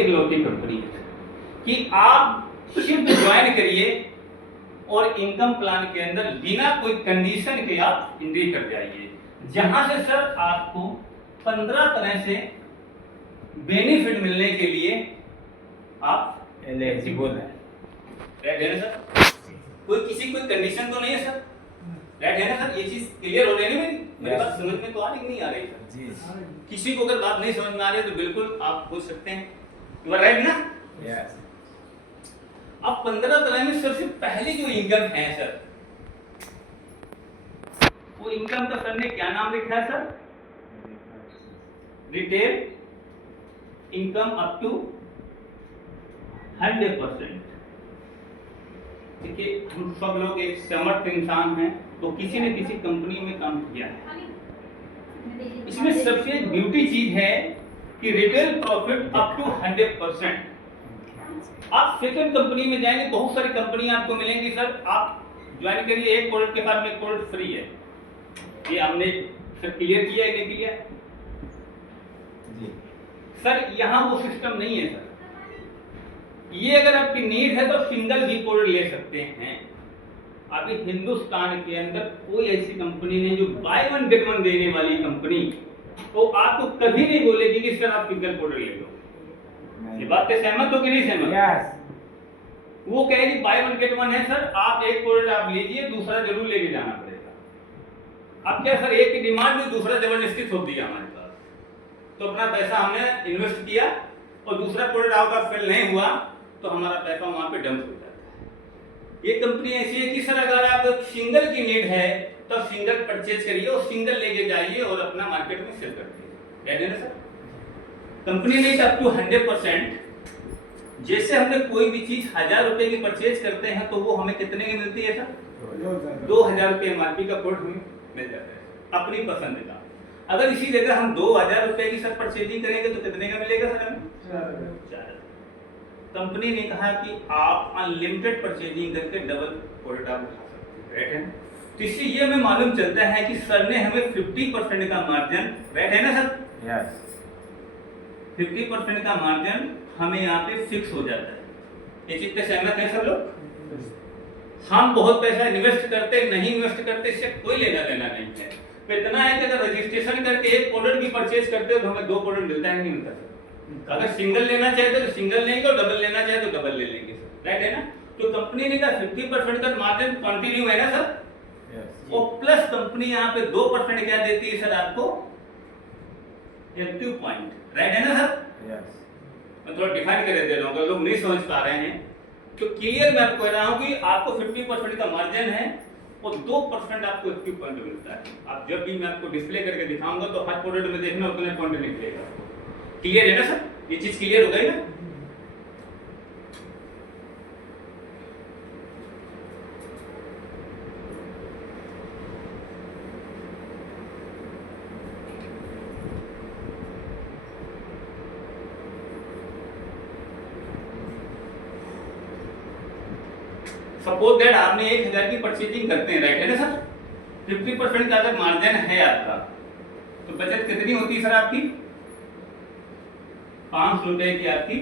इकलौती कंपनी है कि आप सिर्फ ज्वाइन करिए और इनकम प्लान के अंदर बिना कोई कंडीशन के आप एंट्री कर जाइए, जहां से सर आपको 15 तरह से बेनिफिट मिलने के लिए आप एलिजिबल है। राइट है ना सर? कोई किसी कोई कंडीशन तो नहीं है सर? राइट है ना सर? ये चीज क्लियर हो रही है मेरी बात समझ में तो आ रही नहीं आ रही सर? जी। किसी को अगर बात नहीं समझ में आ रही है तो बिल्कुल आप पूछ सकते हैं, यू आर राइट ना? यस। अब 15 तरह में सबसे पहली जो इनकम है सर, वो इनकम का सर ने क्या नाम लिखा है sir? Retail income up to 100%। देखिए हम सब लोग एक समर्थ इंसान हैं, तो किसी न किसी कंपनी में काम किया है। इसमें सबसे ब्यूटी चीज है कि रिटेल प्रॉफिट अप टू 100%। आप सेकंड कंपनी में जाएंगे, बहुत सारी कंपनी आपको मिलेंगी सर, आप ज्वाइन करिए, एक प्रोडक्ट के साथ में एक प्रोडक्ट फ्री है। ये हमने सर क्लियर किया है, नहीं किया जी सर? यहाँ वो सिस्टम नहीं है सर। ये अगर आपकी नीड है तो सिंगल भी प्रोडक्ट ले सकते हैं। अभी हिंदुस्तान के अंदर कोई ऐसी कंपनी नहीं जो बाय वन गेट वन देने वाली कंपनी, तो आपको कभी नहीं बोलेगी कि सर आप सिंगल प्रोडक्ट ले लो। ये बात से सहमत हो कि नहीं सहमत? यस। वो कहेगी बाय वन गेट वन है सर, आप एक प्रोडक्ट आप लीजिए, दूसरा जरूर लेके जाना पड़ेगा। अब क्या सर, एक की डिमांड में दूसरा जबरदस्ती थोप दिया हमारे पास, तो अपना पैसा हमने इन्वेस्ट किया और दूसरा प्रोडक्ट आउट ऑफ फेल नहीं हुआ तो हमारा पैसा वहां पे डंप हो जाता है। ये कंपनी ऐसी है कि सर अगर आप सिंगल की नीड है तो सिंगल परचेज करिए और सिंगल लेके जाइए और अपना मार्केट में सेल कर दीजिए। कह देना sir, company need up to 100%। जैसे हमने कोई भी चीज 1000 रुपए की परचेज करते हैं तो वो हमें कितने की मिलती है सर? 2000 रुपए एमआरपी का प्रोडक्ट हमें मिल जाता है अपनी पसंद का। अगर इसी जगह हम 2000 रुपए की सर परचेजिंग करेंगे तो कितने का मिलेगा सर हमें? 4000। कंपनी ने कहा कि आप अनलिमिटेड परचेजिंग करके डबल प्रोडक्ट आप उठा सकते हैं। राइट है? तो इससे ये हमें मालूम चलता है कि सर ने हमें 50% का मार्जिन, राइट है ना सर? यस। 50% का मार्जिन हमें यहाँ पे फिक्स हो जाता है। ये चीज पे सहमत है सब लोग? हम बहुत पैसा इन्वेस्ट करते नहीं इन्वेस्ट करते इससे कोई लेना देना नहीं है। तो इतना है कि अगर रजिस्ट्रेशन करके एक प्रोडक्ट भी परचेज करते हो तो हमें 2 प्रोडक्ट मिलता है, नहीं मिलता सर? अगर सिंगल लेना चाहते तो सिंगल लेंगे और डबल लेना चाहे तो डबल ले लेंगे सर। राइट है ना? तो कंपनी ने कहा 50% का मार्जिन कंटिन्यू है ना सर? यस। और प्लस कंपनी यहाँ पे 2% क्या देती है सर आपको? Active point. राइट है ना सर? यस। मैं थोड़ा डिफाइन कर दे रहा हूँ, अगर लोग नहीं समझ पा रहे हैं तो क्लियर मैं आपको कह रहा हूँ कि आपको 50% का मार्जिन है और 2% आपको एक्टिव पॉइंट मिलता है। आप जब भी मैं आपको डिस्प्ले करके दिखाऊंगा तो हर प्रोडक्ट में देखना उतने पॉइंट निकलेगा। क्लियर है ना सर? ये चीज क्लियर हो गई ना? सपोज दैट आपने 1000 की परचेजिंग करते हैं, राइट है ना सर? 50% का अगर मार्जिन है आपका तो बचत कितनी होती है सर आपकी? 500 रुपए की आपकी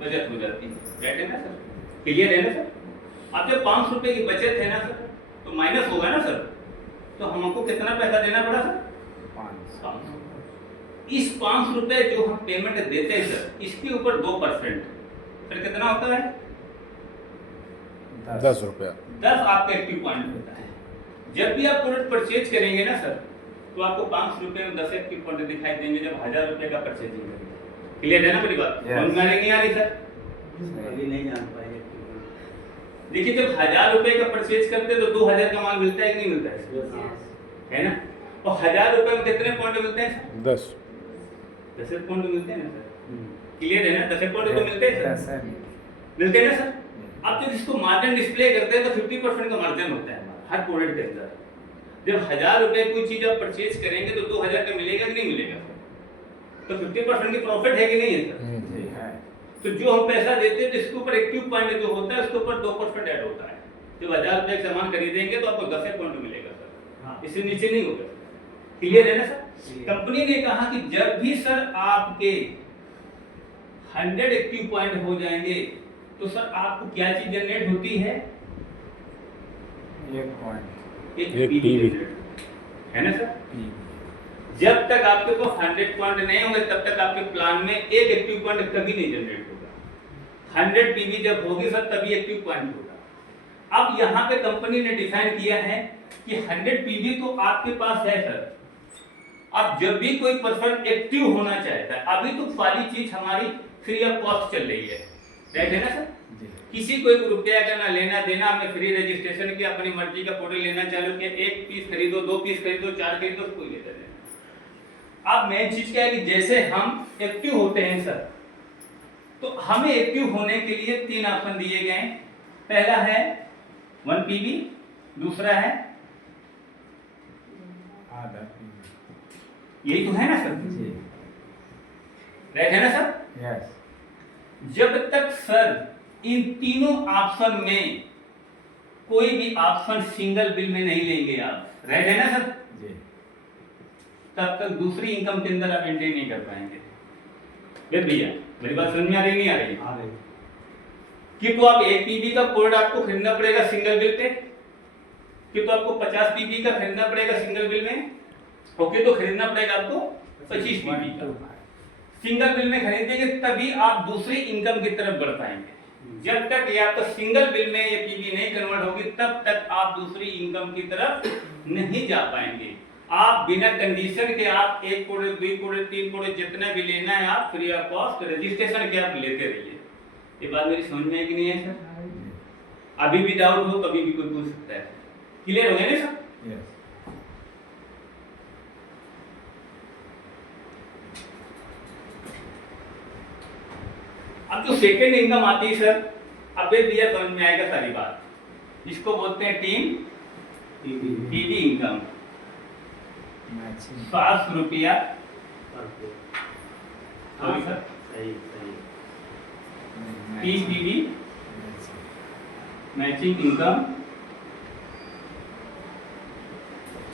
बचत हो जाती है। राइट है ना सर? क्लियर है ना सर? अब जब 500 रुपए की बचत है ना सर तो माइनस होगा ना सर, तो हमको कितना पैसा देना पड़ा सर? 500। इस 500 रुपए जो हम पेमेंट देते हैं सर, इसके ऊपर 2% सर कितना होता है? 10 रुपया। 10 आपका एक्टिव पॉइंट होता है। जब भी आप प्रोडक्ट परचेज करेंगे ना सर तो आपको 500 रुपए में 10 एक्टिव पॉइंट दिखाई देंगे जब 1000 रुपए का परचेजिंग करेंगे। क्लियर है ना मेरी बात? Yes. समझ में नहीं आ रही सर? अभी नहीं जान पाएंगे। देखिए जब 1000 रुपए का परचेज करते तो 2000 का माल मिलता है कि नहीं मिलता है? है ना? और 1000 रुपए में कितने पॉइंट मिलते हैं सर? 10। 10 पॉइंट मिलते हैं ना सर? क्लियर है ना? 10 पॉइंट तो मिलते हैं सर? यस। मिलते हैं ना सर? अब जब इसको मार्जिन डिस्प्ले करते हैं तो 50% का मार्जिन होता है हर प्रोडक्ट के अंदर। जब 1000 रुपए कोई चीज आप परचेज करेंगे तो 2000 का मिलेगा कि नहीं मिलेगा? तो 50% की प्रॉफिट है कि नहीं है सर? जी है। तो जो हम पैसा देते हैं तो इसके ऊपर एक्टिव पॉइंट जो होता है उसके ऊपर 2% ऐड होता है। जब 1000 रुपए का सामान खरीदेंगे तो आपको 10 पॉइंट मिलेगा सर। हाँ। इससे नीचे नहीं होगा। क्लियर है ना सर? कंपनी ने कहा कि जब भी सर आपके 100 एक्टिव पॉइंट हो जाएंगे तो सर आपको क्या चीज जनरेट होती है? एक पॉइंट एक एक पीवी PV जनरेट है ना सर? पी जब तक आपके पास 100 पॉइंट नहीं होंगे तब तक आपके प्लान में एक एक्टिव पॉइंट कभी नहीं जनरेट होगा। 100 पीवी जब होगी सर तभी एक्टिव पॉइंट होगा। अब यहाँ पे कंपनी ने डिफाइन किया है कि 100 पीवी तो आपके पास है सर। अब जब भी कोई पर्सन एक्टिव होना चाहता है, अभी तो सारी चीज हमारी फ्री ऑफ कॉस्ट चल रही है, राइट है ना सर? जी किसी को 1 रुपया का ना लेना देना, हमने फ्री रजिस्ट्रेशन किया, अपनी मर्जी का प्रोडक्ट लेना चालू किया, 1 पीस खरीदो, 2 पीस खरीदो, 4 खरीदो, कोई लेता नहीं। अब मेन चीज क्या है कि जैसे हम एक्टिव होते हैं सर, तो हमें एक्टिव होने के लिए 3 ऑप्शन दिए गए हैं। पहला है 1 पीवी, दूसरा है आधा पी यही तो है ना सर, जी राइट है ना सर? यस जब तक सर इन तीनों ऑप्शन में कोई भी ऑप्शन सिंगल बिल में नहीं लेंगे आप, राइट है ना सर? जी तब तक दूसरी इनकम के अंदर आप एंट्री नहीं कर पाएंगे। देख भैया मेरी बात समझ में आ रही नहीं आ रही? आ गए। कि तो आप 1 पीबी का प्रोडक्ट आपको खरीदना पड़ेगा सिंगल बिल पे, कि तो आपको 50 पीबी का खरीदना पड़ेगा सिंगल बिल में, ओके तो खरीदना पड़ेगा आपको 25 पीबी का। सिंगल बिल में खरीदेंगे तभी आप दूसरी इनकम की तरफ बढ़ पाएंगे। जब तक ये आपका सिंगल बिल में ये पीबी नहीं कन्वर्ट होगी तब तक आप दूसरी इनकम की तरफ नहीं जा पाएंगे। आप बिना कंडीशन के आप 1 प्रोडक्ट 2 प्रोडक्ट 3 प्रोडक्ट जितना भी लेना है आप फ्री ऑफ कॉस्ट रजिस्ट्रेशन के आप लेते रहिए। ये बात मेरी समझ में है कि नहीं है सर? अभी भी डाउट हो कभी भी कोई पूछ सकता है। क्लियर हो गया ना सर? यस अब जो सेकेंड इनकम आती है सर, अब ये दिया समझ में आएगा सारी बात। इसको बोलते हैं टीम पीवी इनकम। मैचिंग 7 रुपया हाँ सर, सही सही। टीम पीवी मैचिंग इनकम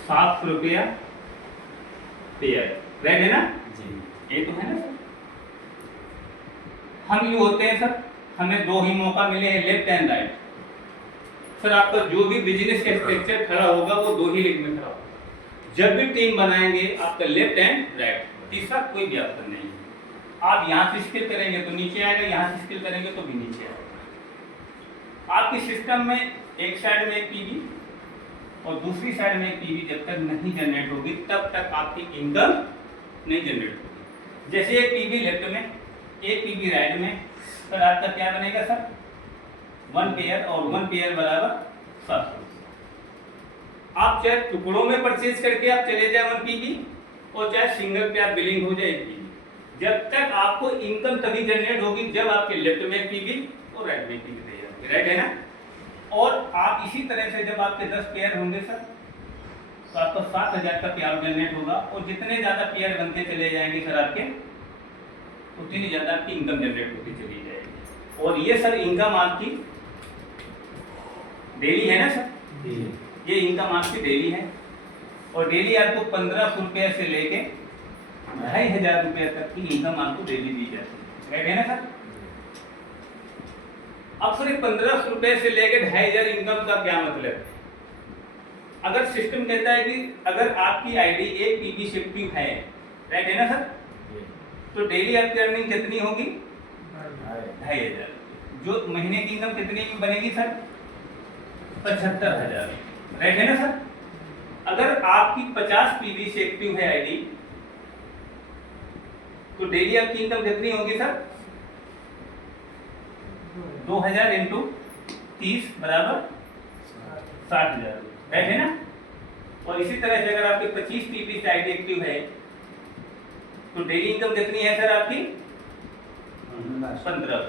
7 रुपया पेयर, राइट है ना? जी ये तो है ना सर? हम ये होते हैं सर, हमें 2 ही मौका मिले हैं, लेफ्ट एंड राइट। सर आपका जो भी बिजनेस का स्ट्रक्चर खड़ा होगा वो 2 ही लेग में खड़ा होगा। जब भी टीम बनाएंगे आपका लेफ्ट एंड राइट, तीसरा कोई भी ऑप्शन नहीं है। आप यहाँ से स्किल करेंगे तो नीचे आएगा, यहाँ से स्किल करेंगे तो भी नीचे आएगा। आपके सिस्टम में एक साइड में एक पीवी और दूसरी साइड में एक पीवी जब तक नहीं जनरेट होगी तब तक आपकी इनकम नहीं जनरेट होगी। जैसे एक पीवी लेफ्ट में, एक पीवी राइट में, सर आपका क्या बनेगा सर? 1 पेयर और 1 पेयर बराबर 700। आप चाहे टुकड़ों में परचेज करके आप चले जाए 1 पीवी और चाहे सिंगल पे आप बिलिंग हो जाए पीवी, जब तक आपको इनकम तभी जनरेट होगी जब आपके लेफ्ट में एक पीवी और राइट में एक पीवी दे जाएंगे, राइट है ना? और आप इसी तरह से जब आपके 10 पेयर होंगे सर तो आपका 7000 का पेयर जनरेट होगा और जितने ज्यादा पेयर बनते चले जाएंगे सर आपके उतनी ज्यादा आपकी इनकम जनरेट होती चली जाएगी। और ये सर इनकम आपकी डेली है ना सर? जी ये इनकम आपकी डेली है और डेली आपको 1500 रुपये से लेके 2500 रुपये तक की इनकम आपको डेली दी जाती है, राइट है ना सर? अब सर 1500 रुपये से लेके 2500 इनकम का क्या मतलब है? अगर सिस्टम कहता है कि अगर आपकी आईडी एक पीबी शिफ्टिंग है, राइट है ना सर? जी तो डेली आपकी अर्निंग कितनी होगी? हाय 2500। जो महीने की इनकम कितनी बनेगी सर? 75,000, राइट है ना सर? अगर आपकी 50 पीवी से एक्टिव है आईडी तो डेली आपकी इनकम कितनी होगी सर? 2000 इंटू 30 बराबर 60,000, राइट है ना? और इसी तरह से अगर आपकी 25 पीवी से आईडी एक्टिव है तो डेली इनकम कितनी है सर आपकी? 15,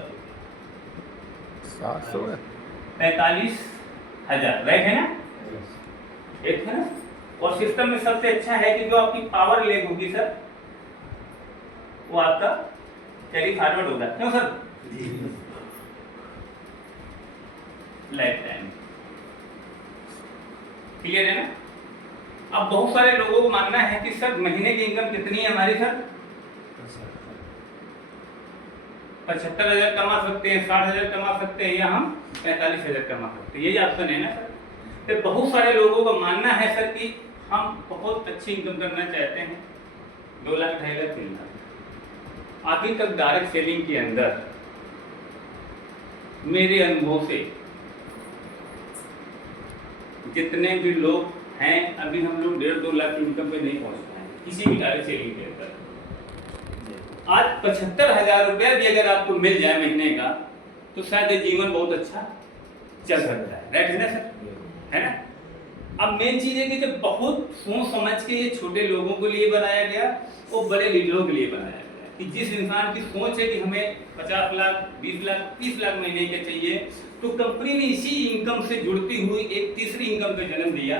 700 है। 45,000, राइट है ना? एक है ना? और सिस्टम में सबसे अच्छा है कि जो आपकी पावर लेग होगी सर वो आपका कैरी फॉरवर्ड होगा, क्यों सर? लाइफ टाइम क्लियर है ना? अब बहुत सारे लोगों को मानना है कि सर महीने की इनकम कितनी है हमारी सर? 75,000 कमा सकते हैं, 60,000 कमा सकते हैं, या हम 45,000 कमा सकते हैं। यही ऑप्शन है ना सर। तो बहुत सारे लोगों का मानना है सर कि हम बहुत अच्छी इनकम करना चाहते हैं, 2 लाख, 2.5 लाख, 3 लाख। अभी तक डायरेक्ट सेलिंग के अंदर मेरे अनुभव से जितने भी लोग हैं, अभी हम लोग 1.5-2 लाख की इनकम पे नहीं पहुंच पाए किसी भी डायरेक्ट सेलिंग के अंदर। आज 75,000 रुपया भी अगर आपको मिल जाए महीने का, तो शायद ये जीवन बहुत अच्छा चल सकता है। राइट है ना सर, है ना। अब मेन चीज है कि जब बहुत सोच समझ के ये छोटे लोगों के लिए बनाया गया और बड़े लीडरों के लिए बनाया गया, कि जिस इंसान की सोच है कि हमें 50 लाख, 20 लाख, 30 लाख महीने के चाहिए, तो कंपनी ने इसी इनकम से जुड़ती हुई एक तीसरी इनकम का जन्म दिया।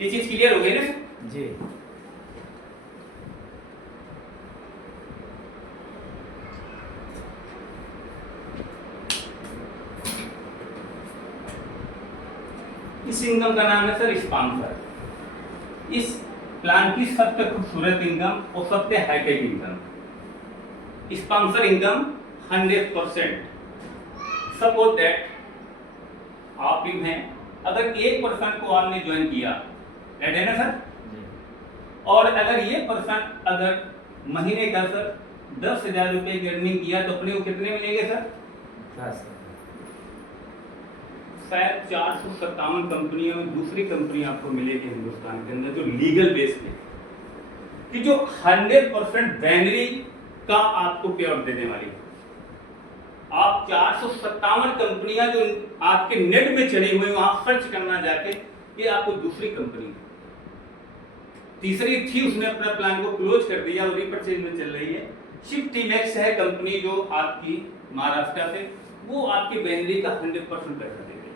ये चीज क्लियर हो गई ना जी। इस इनकम का नाम है सर स्पॉन्सर। इस प्लान की सबसे खूबसूरत इनकम और सबसे hitech income, sponsor income 100%। Suppose that आप ही हैं, अगर 1% को आपने ज्वाइन किया, राइट है ना सर, और अगर ये पर्सन अगर महीने का सर 10,000 रुपए की अर्निंग किया, तो अपने को कितने मिलेंगे सर? 10। शायद 457 कंपनियों में दूसरी कंपनी आपको मिलेगी हिंदुस्तान के अंदर जो लीगल बेस पे, कि जो 100% बैनरी का आपको पे आउट देने वाली है। आप 457 कंपनियां जो आपके नेट में चढ़ी हुई वहां सर्च करना जाके, ये आपको दूसरी कंपनी, तीसरी थी उसने अपना प्लान को क्लोज कर दिया और रीपरचेज में चल रही है। शिफ्ट टीमैक्स है कंपनी जो आपकी महाराष्ट्र से, वो आपकी बैनरी का 100% पैसा दे रही है।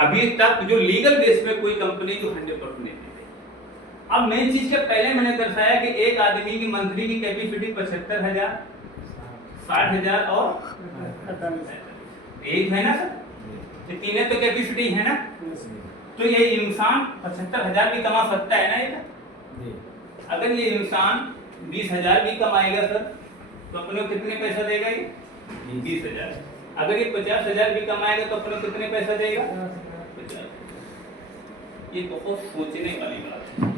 अभी तक जो लीगल बेस पे कोई कंपनी जो 100% नहीं दे रही। अब मेन चीज का पहले मैंने दर्शाया कि एक आदमी की मंथली की कैपेसिटी 75,000, 60,000 और एक है ना सर, ये तीनों तो कैपेसिटी है ना। तो ये इंसान 75,000 भी कमा सकता है ना ये। अगर ये इंसान 20,000 भी कमाएगा सर, तो अपने को कितने पैसा देगा ये? 20,000। अगर ये 50,000 भी कमाएगा तो अपने को कितने पैसा देगा? 50। ये बहुत सोचने वाली बात है।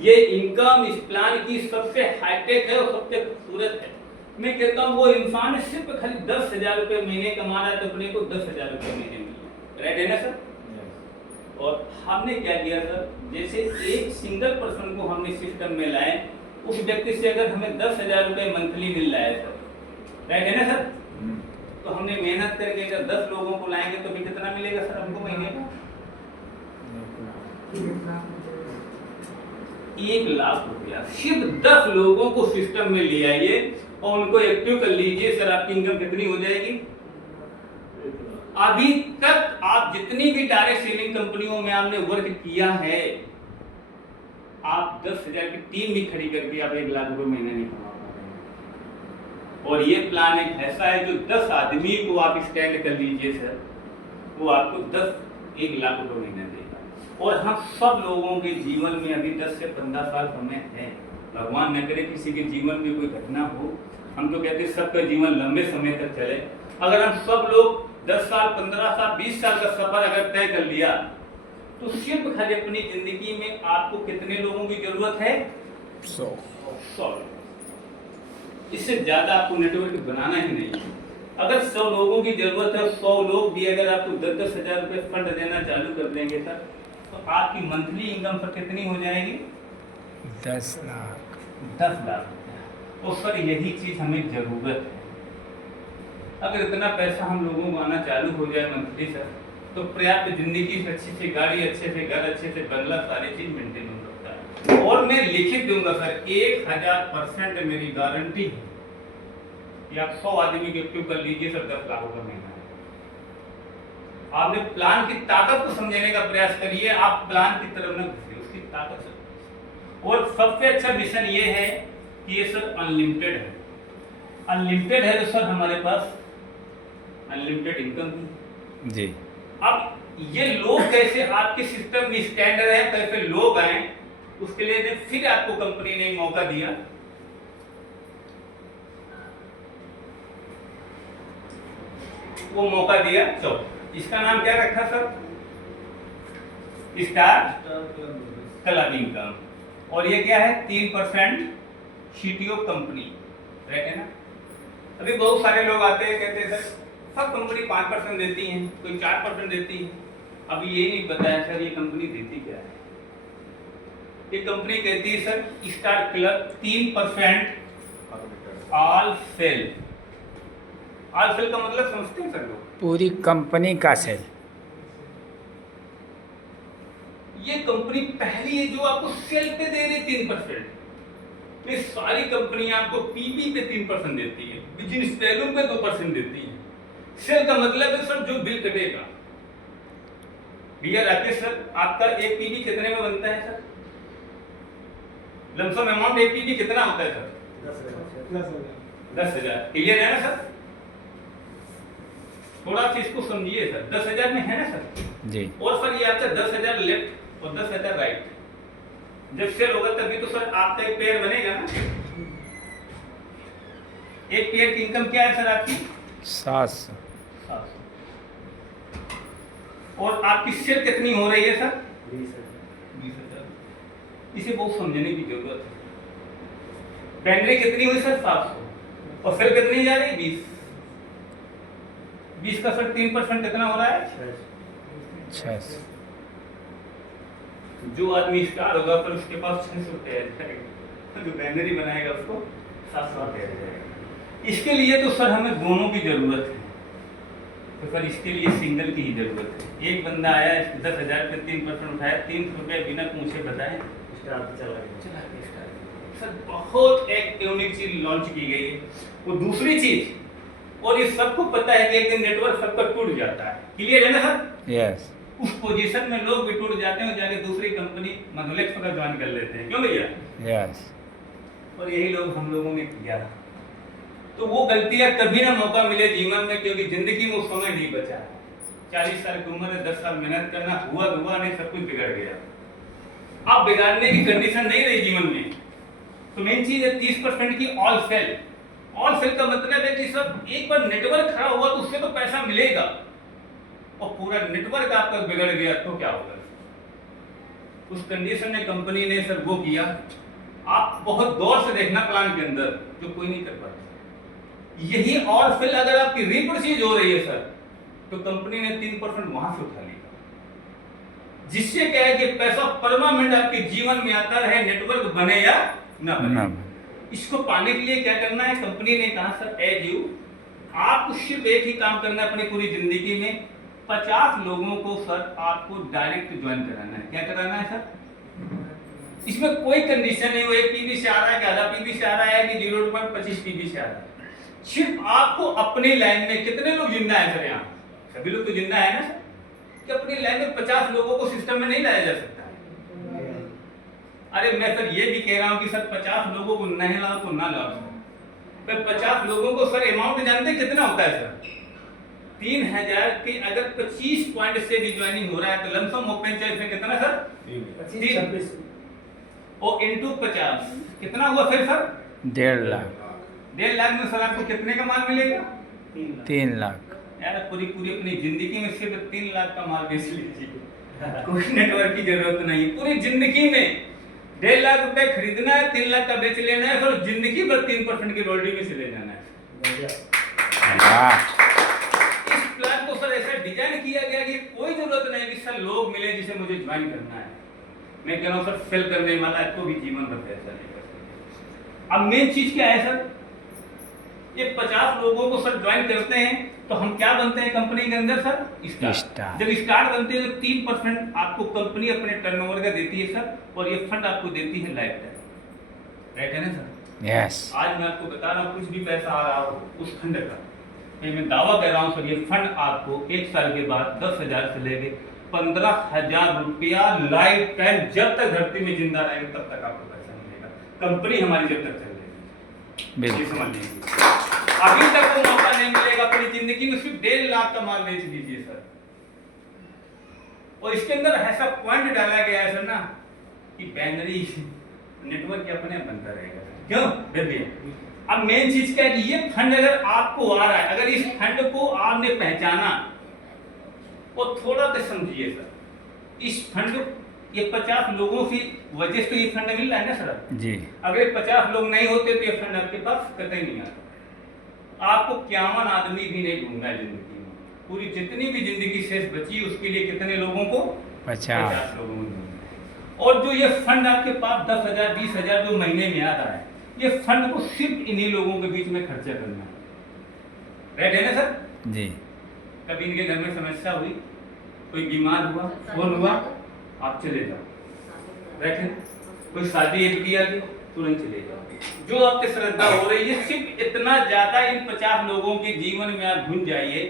ये इनकम इस प्लान की सबसे हाईटेक है और सबसे खूबसूरत है। मैं कहता हूँ वो इंसान सिर्फ खाली 10,000 रुपए महीने कमा रहा है, तो अपने को 10,000 रुपए महीने मिले। राइट है ना सर। और हमने क्या किया सर, जैसे एक सिंगल पर्सन को हमने सिस्टम में लाए, उस व्यक्ति से अगर हमें 10,000 रुपए मंथली मिल रहा है सर, राइट है ना सर, तो हमने मेहनत करके अगर 10 लोगों को लाएंगे तो भी कितना मिलेगा सर हमको महीने का? 1 लाख रुपया। सिर्फ 10 लोगों को सिस्टम में ले आइए और उनको एक्टिव कर लीजिए सर, आपकी इनकम कितनी हो जाएगी? अभी तक आप जितनी भी डायरेक्ट सेलिंग कंपनियों में आपने वर्क किया है, आप 10,000 की टीम भी खड़ी करके आप 1 लाख रुपए महीने नहीं कमा पा रहे हैं। और ये प्लान एक ऐसा है जो 10 आदमी को आप स्टैंड कर लीजिए सर, वो आपको 1 लाख रुपए महीने देगा। और हम सब लोगों के जीवन में अभी 10 से 15 साल समय है। भगवान न करे किसी के जीवन में कोई घटना हो, हम तो कहते हैं सबका जीवन लंबे समय तक चले। अगर हम सब लोग 10 साल, 15 साल, 20 साल का सफर अगर तय कर लिया, तो सिर्फ खाली अपनी जिंदगी में आपको कितने लोगों की जरूरत है? 100। इससे ज्यादा आपको नेटवर्क बनाना ही नहीं है। अगर 100 लोगों की जरूरत है, 100 लोग भी अगर आपको 10,000 रुपए फंड देना चालू कर देंगे सर, तो आपकी मंथली इनकम पर कितनी हो जाएगी? 10 लाख। 10 लाख। तो सर यही चीज हमें जरूरत है। अगर इतना पैसा हम लोगों को आना चालू हो जाए मंथली सर, तो पर्याप्त जिंदगी से, अच्छी से गाड़ी, अच्छे से घर, अच्छे से बंगला, सारी चीज मेंटेन हो सकता है। और मैं लिखित दूंगा सर, 1000% मेरी गारंटी है कि आप 100 आदमी को एक्टिव कर लीजिए सर, 10 लाख रुपए महीना। आपने प्लान की ताकत को समझने का प्रयास करिए, आप प्लान की तरफ न घुसिए, उसकी ताकत से। और सबसे अच्छा मिशन ये है कि ये सर अनलिमिटेड है। अनलिमिटेड है तो सर हमारे पास अनलिमिटेड इनकम जी। अब ये लोग कैसे आपके सिस्टम में स्टैंड रहे, कैसे लोग आए, उसके लिए फिर आपको कंपनी ने मौका दिया। वो मौका दिया 14। इसका नाम क्या रखा सर? Star club income. और ये क्या है? 3% सीटीओ कंपनी, राइट है ना? अभी बहुत सारे लोग आते हैं कहते हैं सर सब कंपनी 5% देती हैं, कोई 4% देती है। अभी ये नहीं बताया सर ये कंपनी देती क्या है। ये कंपनी कहती है sir star club 3% all sale. All sale का मतलब समझते हैं सर लोग? पूरी कंपनी का सेल। ये कंपनी पहली है जो आपको सेल पे दे रही 3%। ये सारी कंपनियां आपको पीबी पे 3% देती है, बिजनेस वैल्यू पे 2% देती है। सेल का मतलब है सर जो बिल कटेगा। भैया राकेश सर आपका एक पीबी कितने में बनता है सर? लमसम अमाउंट एक पीबी कितना होता है सर? 10,000। क्लियर है ना सर? थोड़ा सा इसको समझिए सर, 10,000 में है ना सर? जी। और सर ये आपका 10,000 लेफ्ट और 10,000 राइट। जब सेल होगा तभी तो सर आपका एक पेयर बनेगा ना। एक पेयर की इनकम क्या है सर आपकी? 700। 700। और आपकी सेल कितनी हो रही है सर? 20,000। इसे बहुत समझने की जरूरत है। पेंड्री कितनी हुई सर? 700। और सेल कितनी जा रही है? 20। 20 का सर 3% कितना हो रहा है? 600। जो आदमी स्टार होगा पर उसके पास 600 रुपये, जो बैनरी बनाएगा उसको 700 रुपये जाएगा। इसके लिए तो सर हमें दोनों की जरूरत है। तो सर इसके लिए सिंगल की ही जरूरत है। एक बंदा आया 10,000 पे 3% उठाया, 300 रुपये बिना पूछे बताए चला गया। सर बहुत एक यूनिक चीज लॉन्च की गई है। वो दूसरी चीज, और ये सबको पता है कि एक दिन नेटवर्क सबका टूट जाता है। क्लियर है ना सर? यस। उस पोजीशन में लोग भी टूट जाते हैं, जाके दूसरी कंपनी मधुलेक्स का ज्वाइन कर लेते हैं। क्यों भैया? यस। और यही लोग हम लोगों ने किया। तो वो गलतियां कभी ना मौका मिले जीवन में, क्योंकि जिंदगी में वो समय नहीं बचा है। 40 साल की उम्र है, 10 साल मेहनत करना, हुआ नहीं, सब कुछ बिगड़ गया। अब बिगाड़ने की कंडीशन नहीं रही जीवन में। तो मेन चीज है 30% की ऑल सेल। ऑल सेल का मतलब है कि सब एक बार नेटवर्क खड़ा हुआ तो उससे तो पैसा मिलेगा, और पूरा नेटवर्क आपका बिगड़ गया तो क्या होगा? उस कंडीशन में कंपनी ने सर वो किया। आप बहुत गौर से देखना प्लान के अंदर, जो कोई नहीं कर पाता। यही और फिर अगर आपकी रीपरचेज हो रही है सर, तो कंपनी ने 3% वहां से उठा लिया, जिससे क्या है कि पैसा परमानेंट आपके जीवन में आता रहे, नेटवर्क बने या ना बने। इसको पाने के लिए क्या करना है? कंपनी ने कहा सर एज यू आपको सिर्फ एक ही काम करना है अपनी पूरी जिंदगी में, 50 लोगों को सर आपको डायरेक्ट ज्वाइन कराना है। क्या कराना है सर? इसमें कोई कंडीशन नहीं, वो एक पीबी से आ रहा है कि आधा पीबी से आ रहा है कि 0.25 पीबी से आ रहा है। सिर्फ आपको अपनी लाइन में कितने लोग जिंदा है सर? यहाँ सभी लोग तो जिंदा है ना सर, कि अपनी लाइन में 50 लोगों को सिस्टम में नहीं लाया जा सकता है। अरे मैं सर ये भी कह रहा हूँ कि सर 50 लोगों को नहीं लाओ तो ना लाओ सर। 50 लोगों को सर अमाउंट जानते कितना होता है सर? 3,000 के अगर 25 पॉइंट से भी ज्वाइनिंग हो रहा है तो लमसम ओपन चॉइस में कितना सर? 3 और इनटू 50 कितना हुआ फिर सर? 1.5 लाख। 1.5 लाख में सर आपको कितने का माल मिलेगा? 3 लाख। यार पूरी अपनी जिंदगी में सिर्फ 3 लाख का माल बेच लीजिए। कोई नेटवर्क की जरूरत नहीं। पूरी जिंदगी में 1.5 लाख रुपए खरीदना है, 3 लाख का बेच लेना है सर, जिंदगी भर 3% की रोल्डी में चले जाना है। इस प्लान को सर ऐसा डिजाइन किया गया कि कोई जरूरत नहीं कि सर लोग मिले जिसे मुझे ज्वाइन करना है। मैं कह रहा हूँ सर सेल करने वाला है तो भी जीवन भर पैसा नहीं कर सकते। अब मेन चीज क्या है सर? ये 50 लोगों को सर ज्वाइन करते हैं तो हम क्या बनते हैं कंपनी के अंदर सर? स्टार। जब स्टार बनते हैं तो 3% आपको कंपनी अपने टर्नओवर का देती है सर, और ये फंड आपको देती है लाइफ टाइम। राइट है ना सर? यस। आज मैं आपको बता रहा हूँ कुछ भी पैसा आ रहा हो उस फंड का, मैं दावा कर रहा हूँ सर, ये फंड आपको 1 साल के बाद 10,000 से लेके 15,000 रुपया लाइफ टाइम, जब तक धरती में जिंदा रहेंगे तब तक आपको पैसा मिलेगा। कंपनी हमारी जब तक चल रही है, समझ लीजिए। अभी तक वो मौका नहीं मिलेगा अपनी जिंदगी में। सिर्फ 1.5 लाख का माल बेच दीजिए सर, और इसके अंदर ऐसा पॉइंट डाला गया है सर ना कि बैनरी नेटवर्क अपने बनता रहेगा। क्यों भैया? अब मेन चीज क्या है कि ये फंड अगर आपको आ रहा है, अगर इस फंड को आपने पहचाना और थोड़ा तो समझिए सर, इस फंड ये 50 लोगों की वजह से तो ये फंड मिल रहा है ना सर। जी। अगर 50 लोग नहीं होते तो ये फंड आपके पास कतई नहीं आता। आपको 51 आदमी भी नहीं ढूंढना है जिंदगी में, पूरी जितनी भी जिंदगी शेष बची उसके लिए कितने लोगों को? 50 लोगों को ढूंढना है। और जो ये फंड आपके पास 10,000 20,000 जो महीने में आता है, ये फंड को सिर्फ इन्हीं लोगों के बीच में खर्चा करना है। राइट है ना सर? जी। कभी इनके घर में समस्या हुई, कोई बीमार हुआ, फोन हुआ, आप चले जाओ। राइट है? कोई शादी एक भी आ गई, तुरंत चले जाओ। जो आपकी श्रद्धा हो रही है, सिर्फ इतना ज्यादा इन 50 लोगों के जीवन में आप घुस जाइए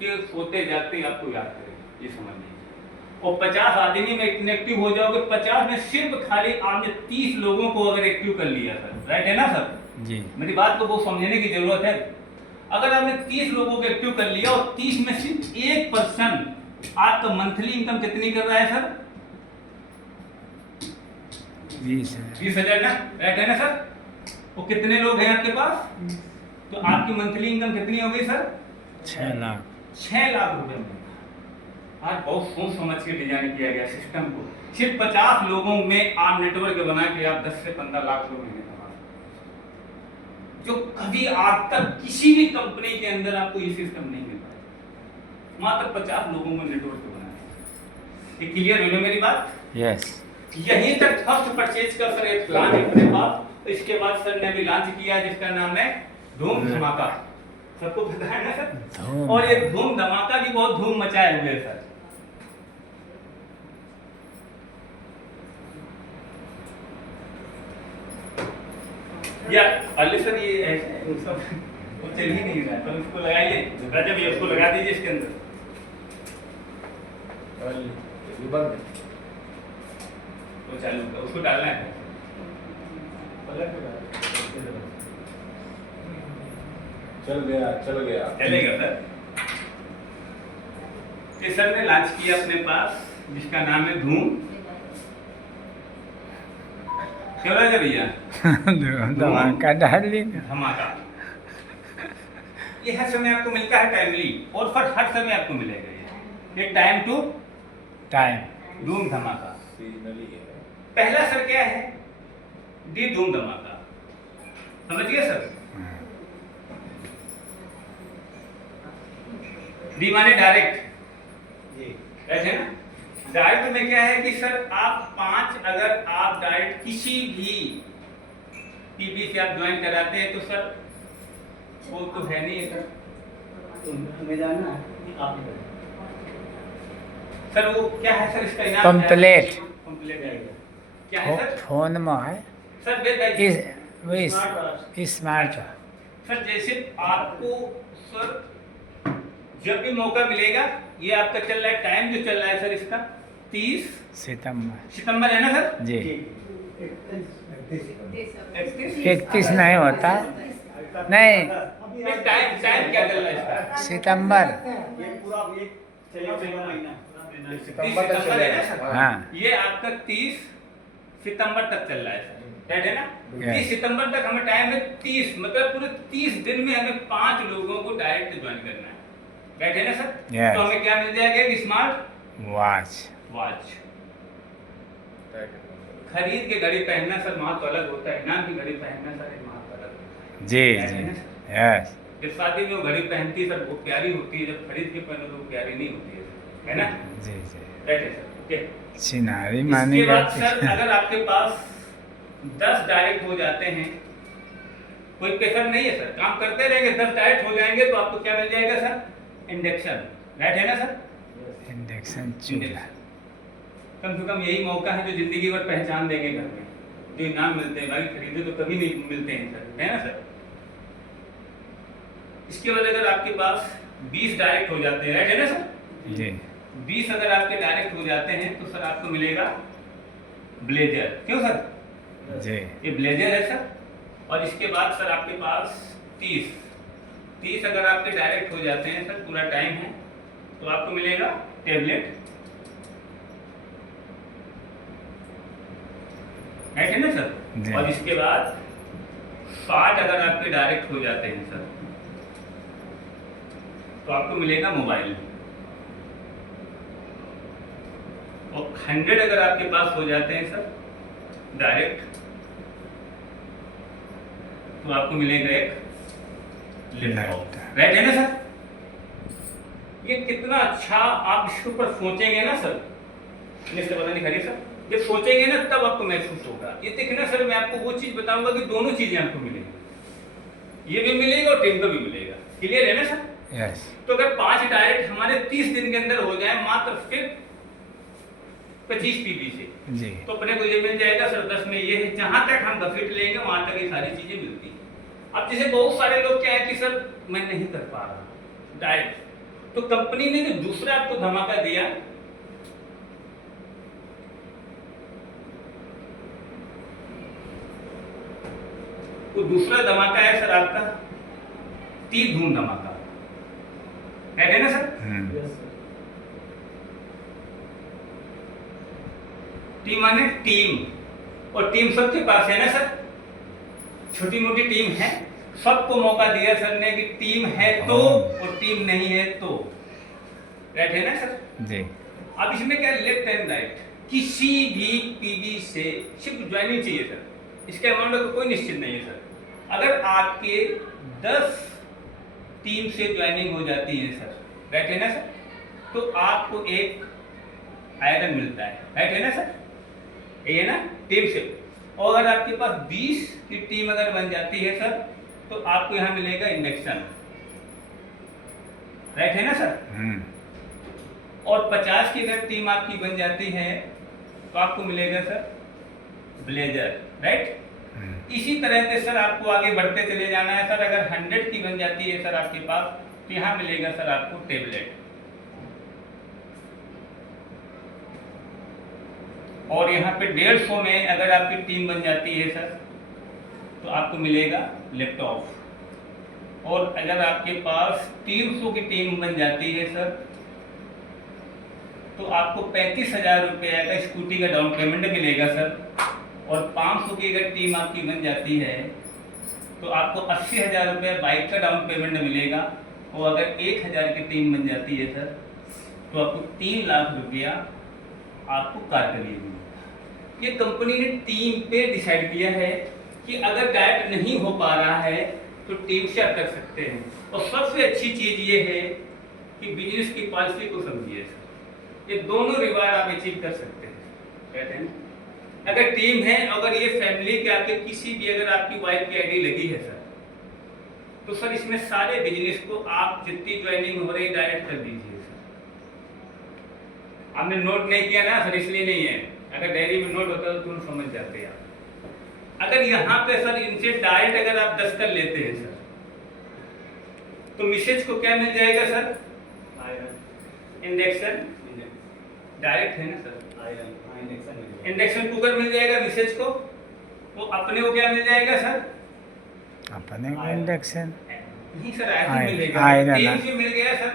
कि सोते जागते आपको याद करें, ये समझ लीजिए। और 50 आदमी में इतने एक्टिव हो जाओगे, 50 में सिर्फ खाली आपने 30 लोगों को अगर एक्टिव कर लिया सर, राइट है ना सर? जी। मेरी बात को बहुत समझने की जरूरत है। अगर आपने 30 लोगों को एक्टिव कर लिया और 30 में सिर्फ 1% आपका मंथली इनकम कितनी कर रहा है सर? 20,000 ना, राइट है ना सर? वो कितने लोग हैं आपके पास? तो आपकी मंथली इनकम कितनी हो गई सर? 6 लाख। 6 लाख रुपए में। आज बहुत सोच समझ के डिजाइन किया गया सिस्टम को। सिर्फ 50 लोगों में आप नेटवर्क बना के आप 10 से 15 लाख रुपए महीने कमा सकते, जो कभी आज तक किसी भी कंपनी के अंदर आपको ये सिस्टम नहीं मिल पाया। मात्र 50 लोगों में नेटवर्क बनाया। ये क्लियर हो मेरी बात? यस। यहीं तक फर्स्ट परचेज का सर एक प्लान है अपने पास। इसके बाद सर ने अभी लॉन्च किया जिसका नाम है धूम धमाका। सबको पता है ना सर? और ये धूम धमाका भी बहुत धूम मचाए हुए सर। या अली सर ये ऐसे सब वो चल ही नहीं रहा, तो इसको लगाइए राजा भैया, उसको लगा दीजिए इसके अंदर। तो चालू कर, उसको डालना है। चल गया चलेगा सर। ये सर ने लॉन्च किया अपने पास जिसका नाम है धूम। क्यों राजा भैया? धमाका डार्लिंग। धमाका। ये हर समय आपको मिलता है टाइमली, और फिर हर समय आपको मिलेगा ये टाइम टू टाइम। धूम धमाका। पहला सर क्या है? डी धूम धमाका। समझिए सर? डी माने डायरेक्ट, ऐसे ना? डायरेक्ट में क्या है कि सर आप 5 अगर आप डायरेक्ट किसी भी पीबी से आप ज्वाइन कराते हैं तो सर वो तो है नहीं है सर। तो हमें जाना है, आप ही सर वो क्या है सर इसका इनाम? पंपलेट। पंपलेट आएगा। क्या है सर? फोन में है सर स्मार्ट। सर जैसे आपको सर जब भी मौका मिलेगा, ये आपका चल रहा है टाइम जो चल रहा है सर इसका 30 सितंबर है ना सर? जी। 31 नहीं होता, नहीं टाइम टाइम क्या चल रहा है इसका? सितंबर। ये पूरा ये चलेगा महीना। 30 सितंबर है ना सर? हाँ। ये आपका 30 सितंबर तक चल रहा है सर, राइट है ना? Yes. 30 सितंबर तक हमें टाइम है 30, मतलब पूरे 30 दिन में हमें 5 लोगों को डायरेक्ट ज्वाइन करना है, राइट है ना सर? Yes. तो हमें क्या मिल जाएगा? एक स्मार्ट वॉच। खरीद के घड़ी पहनना सर महत्व अलग होता है, इनाम की घड़ी पहनना सर एक महत्व अलग होता है। जी Right जी। है ना सर? यस। जब शादी में वो घड़ी पहनती है सर वो प्यारी होती है, जब खरीद के पहनो तो वो प्यारी नहीं होती है ना? जी जी। राइट है सर? ओके। चिनारी मानी इसके बाद जाती सर है। अगर आपके पास 10 डायरेक्ट हो जाते हैं, कोई प्रेशर नहीं है सर, काम करते रहेंगे, 10 डायरेक्ट हो जाएंगे तो आपको क्या मिल जाएगा सर? इंडक्शन, राइट है ना सर? इंडक्शन चूल्हा। कम से कम यही मौका है जो जिंदगी भर पहचान देंगे घर में, जो इनाम मिलते हैं भाई खरीदे तो कभी नहीं मिलते हैं सर, है ना सर? इसके बाद अगर आपके पास 20 डायरेक्ट हो जाते हैं, राइट है ना सर? जी। 20 अगर आपके डायरेक्ट हो जाते हैं तो सर आपको मिलेगा ब्लेजर। क्यों सर? जी। ये ब्लेजर है सर। और इसके बाद सर आपके पास 30 अगर आपके डायरेक्ट हो जाते हैं सर, पूरा टाइम है, तो आपको मिलेगा टेबलेट, राइट है ना जी। सर? और इसके बाद 60 अगर आपके डायरेक्ट हो जाते हैं सर, तो आपको मिलेगा मोबाइल। और 100 अगर आपके पास हो जाते हैं सर डायरेक्ट, तो आपको मिलेगा एक लैपटॉप। राइट है ना सर? ये कितना अच्छा आप इसके ऊपर सोचेंगे ना सर, पता नहीं खरीद सर, जब सोचेंगे ना तब आपको महसूस होगा। ये देखना सर, मैं आपको वो चीज बताऊंगा कि दोनों चीजें आपको मिलेंगी, ये भी मिलेगा और टीम का भी मिलेगा। क्लियर है ना सर? यस। तो अगर 5 डायरेक्ट हमारे 30 दिन के अंदर हो जाए मात्र सिर्फ 25 पीबी से, जी। तो अपने को ये मिल जाएगा सर 10 में। ये है जहां तक हम दफिट लेंगे वहां तक ये सारी चीजें मिलती हैं। अब जैसे बहुत सारे लोग क्या है कि सर मैं नहीं कर पा रहा डायरेक्ट, तो कंपनी ने जो दूसरा आपको धमाका दिया, वो दूसरा धमाका है सर आपका तीर धूम धमाका। है ना सर? टीम माने टीम, और टीम सबके पास है ना सर, छोटी मोटी टीम है, सबको मौका दिया सर ने कि टीम है तो और टीम नहीं है तो। राइट है ना सर? जी। अब इसमें क्या लेफ्ट एंड राइट किसी भी पीबी से सिर्फ ज्वाइनिंग चाहिए सर, इसके अमाउंट का कोई निश्चित नहीं है सर। अगर आपके 10 टीम से ज्वाइनिंग हो जाती है सर, राइट है ना सर, तो आपको एक आयरन मिलता है। राइट है ना सर? ये है ना टीम से। और अगर आपके पास 20 की टीम अगर बन जाती है सर, तो आपको यहाँ मिलेगा इंडक्शन। राइट है ना सर? और 50 की अगर टीम आपकी बन जाती है तो आपको मिलेगा सर ब्लेजर। राइट? इसी तरह से सर आपको आगे बढ़ते चले जाना है सर। अगर 100 की बन जाती है सर आपके पास, तो यहाँ मिलेगा सर आपको टेबलेट। और यहाँ पे 150 में अगर आपकी टीम बन जाती है सर, तो आपको मिलेगा लैपटॉप। और अगर आपके पास 300 की टीम बन जाती है सर, तो आपको 35,000 रुपये का स्कूटी का डाउन पेमेंट मिलेगा सर। और 500 की अगर टीम आपकी बन जाती है, तो आपको 80,000 रुपये बाइक का डाउन पेमेंट मिलेगा। और अगर 1,000 की टीम बन जाती है सर, तो आपको 3 लाख रुपया आपको कार के लिए मिलेगा। ये कंपनी ने टीम पे डिसाइड किया है कि अगर डायरेक्ट नहीं हो पा रहा है तो टीम से आप कर सकते हैं। और सबसे अच्छी चीज़ ये है कि बिजनेस की पॉलिसी को समझिए सर, ये दोनों रिवार्ड आप अचीव कर सकते हैं। कहते हैं अगर टीम है, अगर ये फैमिली के आपके किसी भी अगर आपकी वाइफ की आईडी लगी है सर, तो सर इसमें सारे बिजनेस को आप जितनी ज्वाइनिंग हो रही डायरेक्ट कर दीजिए सर। आपने नोट नहीं किया ना सर, इसलिए नहीं है, अगर डायरी में नोट होता तो तुम समझ जाते आप। अगर यहाँ पे सर इनसे डायरेक्ट अगर आप 10 कर लेते हैं सर, तो मिसेज को क्या मिल जाएगा सर? इंडक्शन डायरेक्ट है ना सर, इंडक्शन कुकर मिल जाएगा मिसेज को। वो अपने को क्या मिल जाएगा सर? अपने को इंडक्शन नहीं सर, आयरन मिलेगा। आयरन, टीम से मिल गया सर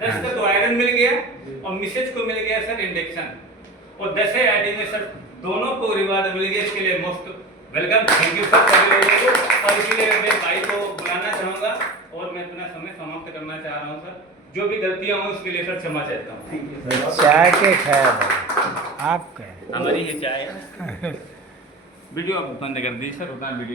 10 का, तो आयरन मिल गया, और मिसेज को मिल गया सर इंडक्शन। और 10 आईडी में सर दोनों को रिवार्ड मिल गया। इसके लिए most welcome, thank you sir सभी लोगों को। और इसीलिए मैं भाई को बुलाना चाहूँगा और मैं अपना समय समाप्त करना चाह रहा हूँ सर। जो भी गलतियाँ हों उसके लिए सर क्षमा चाहता हूँ। चाय के खैर आपके हमारी ये चाय वीडियो आप बंद कर दी सर, उतना वीडियो